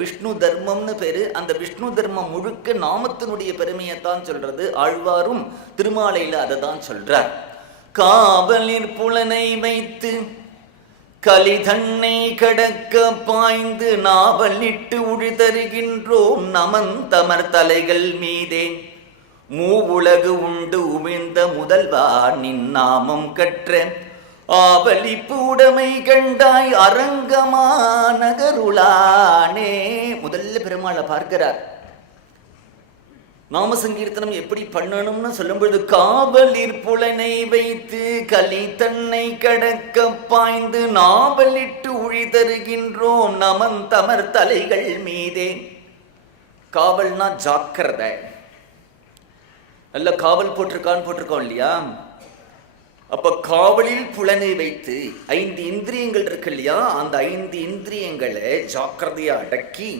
விஷ்ணு தர்மம்னு பேரு. அந்த விஷ்ணு தர்மம் முழுக்க நாமத்தினுடைய பெருமையைத்தான் சொல்றது. ஆழ்வாரும் திருமாலையில அதை தான் சொல்றார். காவலிற் புலனை வைத்து கலிதன்னை கடக்க பாய்ந்து நாவலிட்டு உழிதருகின்றோம் நமந்தமர் தலைகள் மீதே மூவுலகு உண்டு உமிழ்ந்த முதல்வா நின் நாமம் கற்ற ஆவலிப்பு உடைமை கண்டாய் அரங்கமா நகருளானே. முதல்ல பெருமாளை பார்க்கிறார். நாம சங்கீர்த்தனம் எப்படி பண்ணணும்னு சொல்லும்பொழுது காவலிற் புலனை வைத்து கலி தன்னை கடக்க பாய்ந்து நாவலிட்டு உழிதருகின்றோம் நமந்தமர் தலைகள் மீதே. காவல்னா ஜாக்கிரதை. நல்ல காவல் போட்டிருக்கோம் இல்லையா? அப்ப காவலில் புலனை வைத்து 5 இந்திரியங்கள் இருக்கு இல்லையா? அந்த 5 இந்திரியங்களை ஜாக்கிரதையா அடக்கி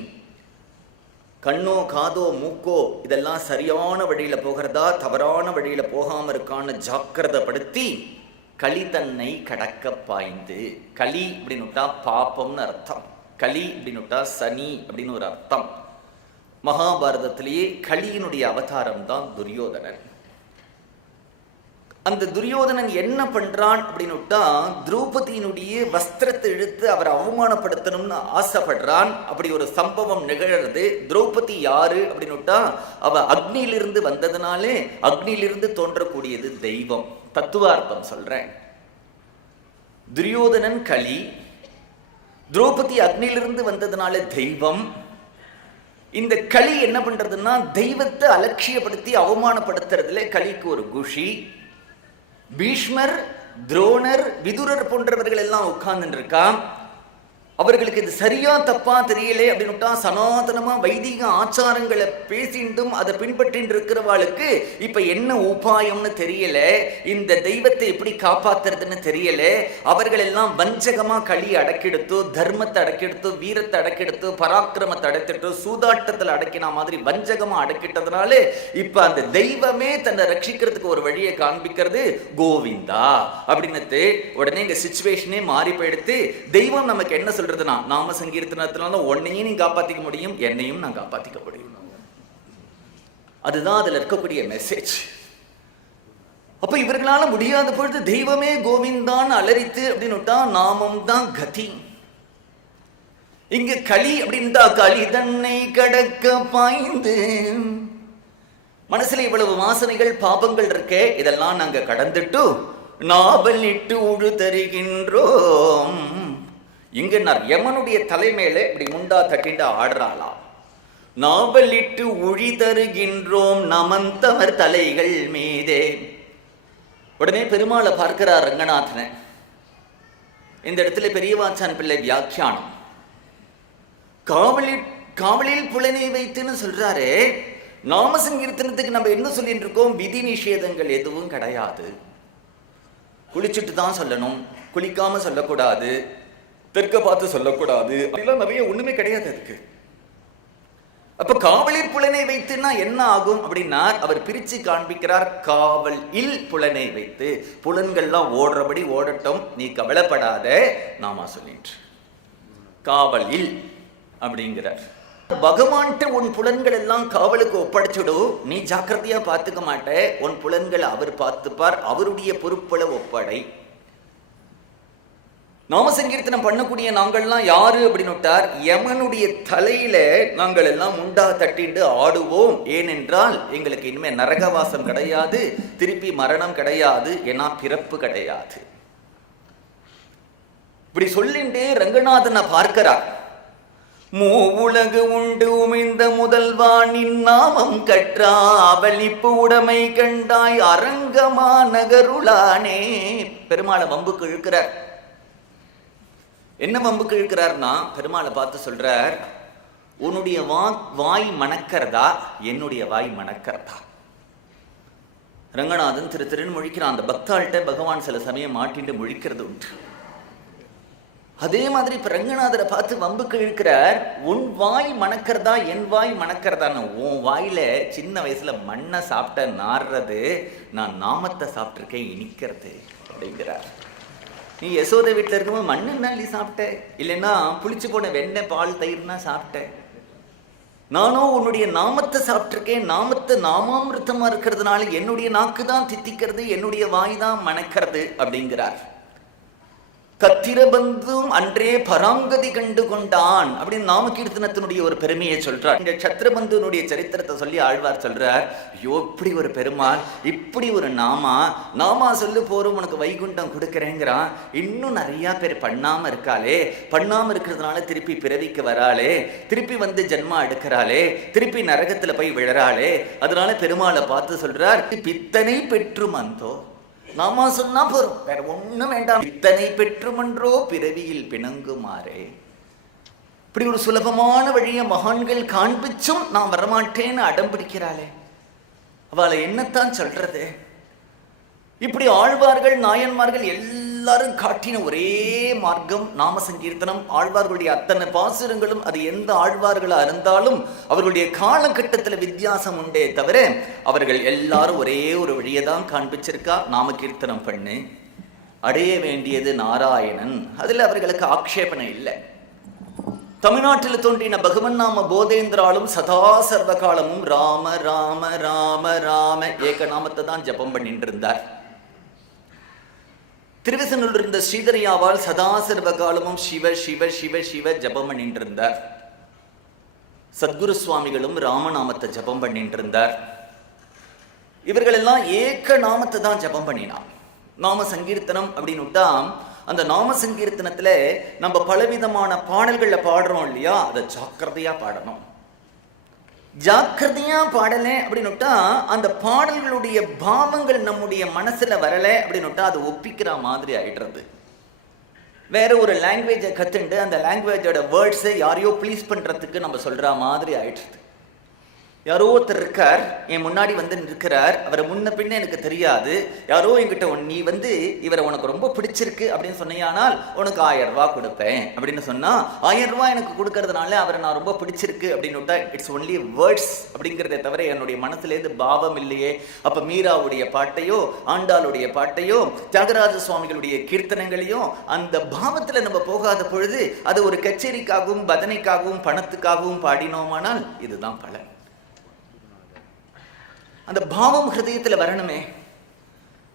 கண்ணோ காதோ மூக்கோ இதெல்லாம் சரியான வழியில போகிறதா தவறான வழியில போகாம இருக்கான்னு ஜாக்கிரதைப்படுத்தி களி தன்னை கடக்க பாய்ந்து. களி அப்படின்னுட்டா பாப்பம்னு அர்த்தம். களி அப்படின்னுட்டா சனி அப்படின்னு ஒரு அர்த்தம். மகாபாரதத்திலேயே களியினுடைய அவதாரம் தான் துரியோதனன். அந்த துரியோதனன் என்ன பண்றான் அப்படின்னுட்டா திரௌபதியினுடைய வஸ்திரத்தை இழுத்து அவரை அவமானப்படுத்தணும்னு ஆசைப்படுறான். அப்படி ஒரு சம்பவம் நிகழறது. திரௌபதி யாரு அப்படின்னுட்டா அவ அக்னியிலிருந்து வந்ததுனாலே அக்னியிலிருந்து தோன்றக்கூடியது தெய்வம். தத்துவார்த்தம் சொல்றேன். துரியோதனன் களி, திரௌபதி அக்னியிலிருந்து வந்ததுனால தெய்வம். இந்த களி என்ன பண்றதுன்னா தெய்வத்தை அலட்சியப்படுத்தி அவமானப்படுத்துறதுல களிக்கு ஒரு குஷி. பீஷ்மர், துரோணர், விதுரர் போன்றவர்கள் எல்லாம் உட்கார்ந்து இருக்கா. அவர்களுக்கு இது சரியா தப்பா தெரியலே அப்படின்னுட்டா சனாதனமா வைதிக ஆச்சாரங்களை பேசிண்டும் அதை பின்பற்றின்னு இருக்கிறவாளுக்கு இப்ப என்ன உபாயம்னு தெரியல. இந்த தெய்வத்தை எப்படி காப்பாத்துறதுன்னு தெரியல. அவர்கள் எல்லாம் வஞ்சகமா களி அடக்கெடுத்தோ, தர்மத்தை அடக்கெடுத்தோ, வீரத்தை அடக்கெடுத்தோ, பராக்கிரமத்தை அடக்கிட்டோ, சூதாட்டத்தில் அடக்கின மாதிரி வஞ்சகமா அடக்கிட்டதுனால இப்ப அந்த தெய்வமே தன்னை ரட்சிக்கிறதுக்கு ஒரு வழியை காண்பிக்கிறது கோவிந்தா அப்படின்னு. உடனே இங்க சிச்சுவேஷனே மாறி போயிடுத்து. தெய்வம் நமக்கு என்ன சொல்ற, நாம சங்கீர்த்தனத்தினால உன்னையும் நீ காப்பாத்திக்க முடியும், என்னையும் நான் காப்பாத்திக்க முடியும். அதுதான் அதுல இருக்கக்கூடிய மெசேஜ். அப்ப இவர்களால முடியாத பொழுது தெய்வமே கோவிந்தான் அலறித்து அப்படின்னுட்டா நாமம் தான் கதி. இங்க களி அப்படின்ட்டா களி தன்னை கடக்க பாய்ந்து. மனசுல இவ்வளவு வாசனைகள் பாபங்கள் இருக்கே, இதெல்லாம் நாங்க கடந்துட்டு நாவலிட்டு உழு தருகின்றோம். இங்க யமனுடைய தலைமையில இப்படி முண்டா தட்டிண்டு ஆடுறாளாம். நாவலிட்டு உழி தருகின்றோம் நமந்தமர் தலைகள் மீதே. உடனே பெருமாளை பார்க்கிறார் ரங்கநாதனை. இந்த இடத்துல பெரியவாச்சான் பிள்ளை வியாக்கியானம் காவலில் புலனை வைத்துன்னு சொல்றாரு. நாம சங்கீர்த்தனத்துக்கு நம்ம என்ன சொல்லிட்டு இருக்கோம்? விதி நிஷேதங்கள் எதுவும் கிடையாது. குளிச்சுட்டு தான் சொல்லணும், குளிக்காம சொல்லக்கூடாது, தெற்க பார்த்து சொல்லக்கூடாது, அப்படிலாம் நிறைய ஒண்ணுமே கிடையாது அதுக்கு. அப்ப காவலில் புலனை வைத்துன்னா என்ன ஆகும் அப்படின்னா அவர் பிரிச்சு காண்பிக்கிறார். காவல் இல் புலனை வைத்து, புலன்கள்லாம் ஓடுறபடி ஓடட்டும், நீ கவலைப்படாத, நாம சொல்லிட்டு காவல் இல் அப்படிங்கிறார். பகவான்ட்டு உன் புலன்கள் எல்லாம் காவலுக்கு ஒப்படைச்சுடு, நீ ஜாக்கிரதையா பார்த்துக்க மாட்ட, உன் புலன்களை அவர் பார்த்துப்பார், அவருடைய பொறுப்புல ஒப்படை. நாம சங்கீர்த்தனம் பண்ணக்கூடிய நாங்கள்லாம் யாரு அப்படின்னுட்டார்? யமனுடைய தலையில நாங்கள் எல்லாம் முண்டா தட்டிண்டு ஆடுவோம். ஏனென்றால் எங்களுக்கு இனிமே நரகவாசம் கிடையாது, திருப்பி மரணம் கிடையாது, ஏன்னா பிறப்பு கிடையாது. இப்படி சொல்லிண்டே ரங்கநாதனை பார்க்கிறார். மூவுலகு உண்டு உமிழ்ந்த முதல்வானின் நாமம் கற்றா அவலிப்பு உடைமை கண்டாய் அரங்கமா நகருளானே. பெருமாளை வம்புக்கு இழுக்கிறார். என்ன வம்புக்கு இழுக்கிறார்னா பெருமாளை பார்த்து சொல்றார், உன்னுடைய வாய் மணக்கிறதா, என்னுடைய வாய் மணக்கிறதா? ரங்கநாதன் திருன்னு முழிக்கிறான். அந்த பக்தாள்கிட்ட பகவான் சில சமயம் மாட்டிட்டு முழிக்கிறது உண்டு. அதே மாதிரி இப்ப ரங்கநாதரை பார்த்து வம்புக்கு இழுக்கிறார். உன் வாய் மணக்கிறதா, என் வாய் மணக்கிறதான்னு. உன் வாயில சின்ன வயசுல மண்ணை சாப்பிட்ட நாடுறது, நான் நாமத்தை சாப்பிட்டிருக்கேன் இனிக்கிறது அப்படிங்கிறார். நீ யசோதை வீட்டில் இருக்கும்போது மண்ணுன்னா நீ சாப்பிட்ட, இல்லைன்னா புளிச்சு போன வெண்ணெய் பால் தயிர்னா சாப்பிட்ட. நானோ உன்னுடைய நாமத்தை சாப்பிட்டிருக்கேன், நாமத்தை நாமாமிருத்தமா இருக்கிறதுனால என்னுடைய நாக்கு தான் தித்திக்கிறது, என்னுடைய வாய் தான் மணக்கிறது அப்படிங்கிறார். கத்திரபந்தும் அன்றே பராங்கதி கண்டு கொண்டான் அப்படின்னு நாமகீர்த்தனத்தினுடைய ஒரு பெருமையை சொல்றார். இந்த சத்திரபந்துனுடைய சரித்திரத்தை சொல்லி ஆழ்வார் சொல்றார், ஐயோ இப்படி ஒரு பெருமாள், இப்படி ஒரு நாமா சொல்லு போரும் உனக்கு வைகுண்டம் கொடுக்குறேங்கிறான். இன்னும் நிறைய பேர் பண்ணாம இருக்காளே, பண்ணாம இருக்கிறதுனால திருப்பி பிறவிக்கு வராளே, திருப்பி வந்து ஜென்மா எடுக்கிறாளே, திருப்பி நரகத்துல போய் விழறாளே. அதனால பெருமாளை பார்த்து சொல்றார், பித்தனை பெற்று மந்தோ, நாமா சொன்னா போறோம், வேற ஒண்ணும் வேண்டாம். இத்தனை பெற்றுமன்றோ பிறவியில் பிணங்குமாறே. இப்படி ஒரு சுலபமான வழியை மகான்கள் காண்பிச்சும் நான் வரமாட்டேன்னு அடம் பிடிக்கிறாளே, அவளை என்னத்தான் சொல்றது? இப்படி ஆழ்வார்கள் நாயன்மார்கள் எல்லாரும் காட்டின ஒரே மார்க்கம் நாம சங்கீர்த்தனம். ஆழ்வார்களுடைய அத்தனை பாசுரங்களும் அது எந்த ஆழ்வார்களா இருந்தாலும் அவர்களுடைய காலகட்டத்தில் வித்தியாசம் உண்டே தவிர அவர்கள் எல்லாரும் ஒரே ஒரு வழியை தான் காண்பிச்சிருக்கா, நாம கீர்த்தனம் பண்ணு, அடைய வேண்டியது நாராயணன். அதுல அவர்களுக்கு ஆக்ஷேபனை இல்லை. தமிழ்நாட்டில் தோன்றின பகவன் நாம போதேந்திராலும் சதா சர்வ காலமும் ராம ராம ராம ராம ஏக நாமத்தை தான் ஜபம் பண்ணிட்டு இருந்தார். திருவிசனூர் இருந்த ஸ்ரீதரியாவால் சதா சர்வ காலமும் சிவ சிவ சிவ சிவ ஜபம் பண்ணிட்டு இருந்தார். சத்குரு சுவாமிகளும் ராமநாமத்தை ஜபம் பண்ணிட்டு இருந்தார். இவர்கள் எல்லாம் ஏக நாமத்தை தான் ஜபம் பண்ணினான். நாம சங்கீர்த்தனம் அப்படின்னுட்டா அந்த நாம சங்கீர்த்தனத்துல நம்ம பலவிதமான பாடல்களை பாடுறோம் இல்லையா, அதை ஜாக்கிரதையா பாடணும். ஜாக்கிரதையா பாடலை அப்படின்னுட்டா அந்த பாடல்களுடைய பாவங்கள் நம்முடைய மனசுல வரலை அப்படின்னுட்டா அது ஒப்பிக்கிற மாதிரி ஆயிடுறது. வேற ஒரு லாங்குவேஜை கத்துண்டு அந்த லாங்குவேஜோட வேர்ட்ஸை யாரையோ ப்ளீஸ் பண்றதுக்கு நம்ம சொல்ற மாதிரி ஆயிடுறது. யாரோ ஒருத்தர் இருக்கார், என் முன்னாடி வந்து நிற்கிறார், அவரை முன்ன பின்ன எனக்கு தெரியாது. யாரோ என்கிட்ட நீ வந்து இவரை உனக்கு ரொம்ப பிடிச்சிருக்கு அப்படின்னு சொன்னையானால் உனக்கு 1000 ரூபாய் கொடுப்பேன் அப்படின்னு சொன்னா 1000 ரூபாய் எனக்கு கொடுக்கறதுனால அவரை நான் ரொம்ப பிடிச்சிருக்கு அப்படின்னு இட்ஸ் ஒன்லி வேர்ட்ஸ் அப்படிங்கிறத தவிர என்னுடைய மனசுலேருந்து பாவம் இல்லையே. அப்ப மீராவுடைய பாட்டையோ ஆண்டாளுடைய பாட்டையோ தியாகராஜ சுவாமிகளுடைய கீர்த்தனங்களையும் அந்த பாவத்துல நம்ம போகாத பொழுது அது ஒரு கச்சேரிக்காகவும் பஜனைக்காகவும் பணத்துக்காகவும் பாடினோமானால் இதுதான் பலன். அந்த பாவம் ஹிருதயத்துல வரணுமே.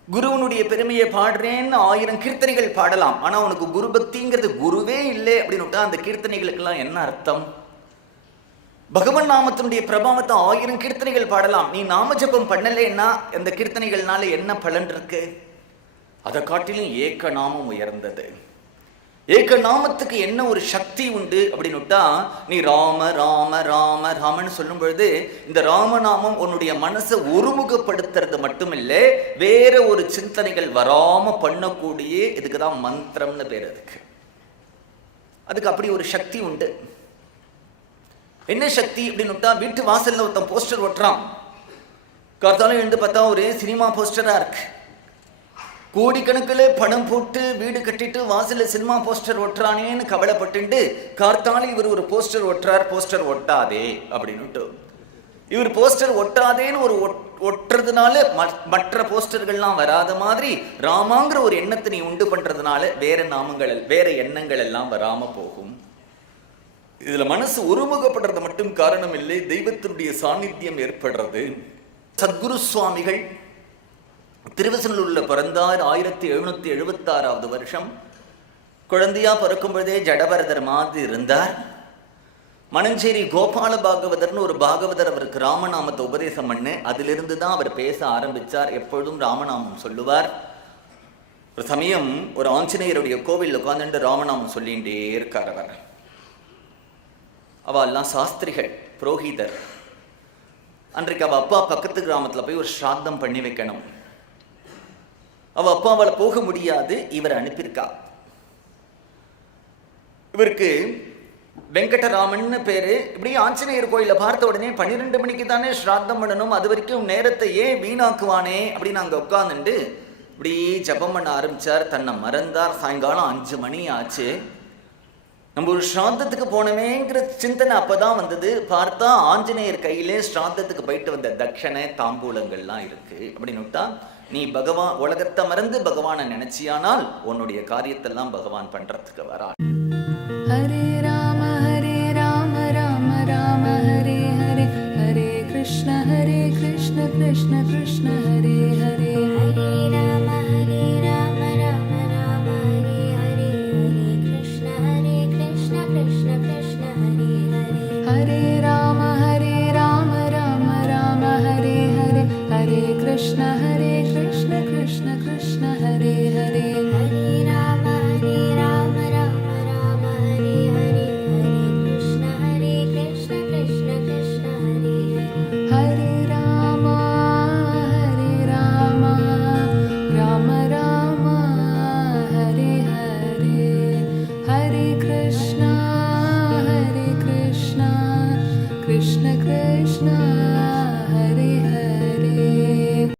குருவனுடைய பெருமையை பாடுறேன்னு 1000 கீர்த்தனைகள் பாடலாம், ஆனா உனக்கு குரு பக்திங்கிறது குருவே இல்லை அப்படின்னு அந்த கீர்த்தனைகளுக்கெல்லாம் என்ன அர்த்தம்? பகவன் நாமத்தினுடைய பிரபாவத்தை 1000 கீர்த்தனைகள் பாடலாம், நீ நாம ஜபம் பண்ணலைன்னா அந்த கீர்த்தனைகள்னால என்ன பலன் இருக்கு? அதை காட்டிலும் ஏக நாமம் உயர்ந்தது. ஏக நாமத்துக்கு என்ன ஒரு சக்தி உண்டு அப்படின்னுட்டா, நீ ராம ராம ராம ராமன்னு சொல்லும் பொழுது இந்த ராமநாமம் உன்னுடைய மனசை ஒருமுகப்படுத்துறது மட்டும் இல்லை, வேற ஒரு சிந்தனைகள் வராம பண்ணக்கூடிய இதுக்குதான் மந்திரம்னு பேர். அதுக்கு அப்படி ஒரு சக்தி உண்டு. என்ன சக்தி அப்படின்னுட்டா, வீட்டு வாசல்ல ஒருத்தன் போஸ்டர் ஒட்டுறான், கார்த்தாலும் எழுந்து பார்த்தா ஒரு சினிமா போஸ்டரா இருக்கு. கோடிக்கணக்கில் பணம் போட்டு வீடு கட்டிட்டு வாசல்ல சினிமா போஸ்டர் ஒட்டுறானேன்னு கவலைப்பட்டு கார்த்தாலும் இவர் ஒரு போஸ்டர் ஒட்டுறார், போஸ்டர் ஒட்டாதே அப்படின்னுட்டு. இவர் போஸ்டர் ஒட்டாதேன்னு ஒரு ஒட்டுறதுனால மற்ற போஸ்டர்கள்லாம் வராத மாதிரி ராமாங்கிற ஒரு எண்ணத்தை நீ உண்டு பண்றதுனால வேற நாமங்கள் வேற எண்ணங்கள் எல்லாம் வராம போகும். இதுல மனசு ஒருமுகப்படுறது மட்டும் காரணம் இல்லை, தெய்வத்தினுடைய சாநித்தியம் ஏற்படுறது. சத்குரு சுவாமிகள் திருவிசனூர்ல பிறந்தார். 1776வது வருஷம். குழந்தையா பிறக்கும் பொழுதே ஜடபரதர் மாதிரி இருந்தார். மணஞ்சேரி கோபால பாகவதர்னு ஒரு பாகவதர் அவருக்கு ராமநாமத்தை உபதேசம் பண்ணு, அதிலிருந்து தான் அவர் பேச ஆரம்பிச்சார். எப்பொழுதும் ராமநாமம் சொல்லுவார். ஒரு சமயம் ஒரு ஆஞ்சநேயருடைய கோவில் உட்கார்ந்து ராமநாமம் சொல்லிகிட்டே இருக்கார். அவர் அவெல்லாம் சாஸ்திரிகள், புரோகிதர். அன்றைக்கு அவ அப்பா பக்கத்து கிராமத்துல போய் ஒரு ஸ்ராத்தம் பண்ணி வைக்கணும். அவ அப்பாவால போக முடியாது, இவர் அனுப்பியிருக்கா. இவருக்கு வெங்கடராமன் பேரு. இப்படி ஆஞ்சநேயர் கோயில பார்த்த உடனே 12 மணிக்கு தானே ஸ்ராத்தம் பண்ணணும், அது வரைக்கும் நேரத்தை ஏன் வீணாக்குவானே அப்படின்னு அங்க உட்கார்ந்துட்டு இப்படி ஜபம் பண்ண ஆரம்பிச்சார். தன்னை மறந்தார். சாயங்காலம் 5 மணி ஆச்சு. நம்ம ஒரு ஸ்ராத்தத்துக்கு போனவேங்கிற சிந்தனை அப்பதான் வந்தது. பார்த்தா ஆஞ்சநேயர் கையிலே ஸ்ராத்தத்துக்கு போயிட்டு வந்த தட்சணை தாம்பூலங்கள்லாம் இருக்கு அப்படின்னுட்டா, நீ பகவான் உலகத்தை மறந்து பகவானை நினைச்சியானால் உன்னுடைய காரியத்தெல்லாம் பகவான் பண்றதுக்கு வரான்.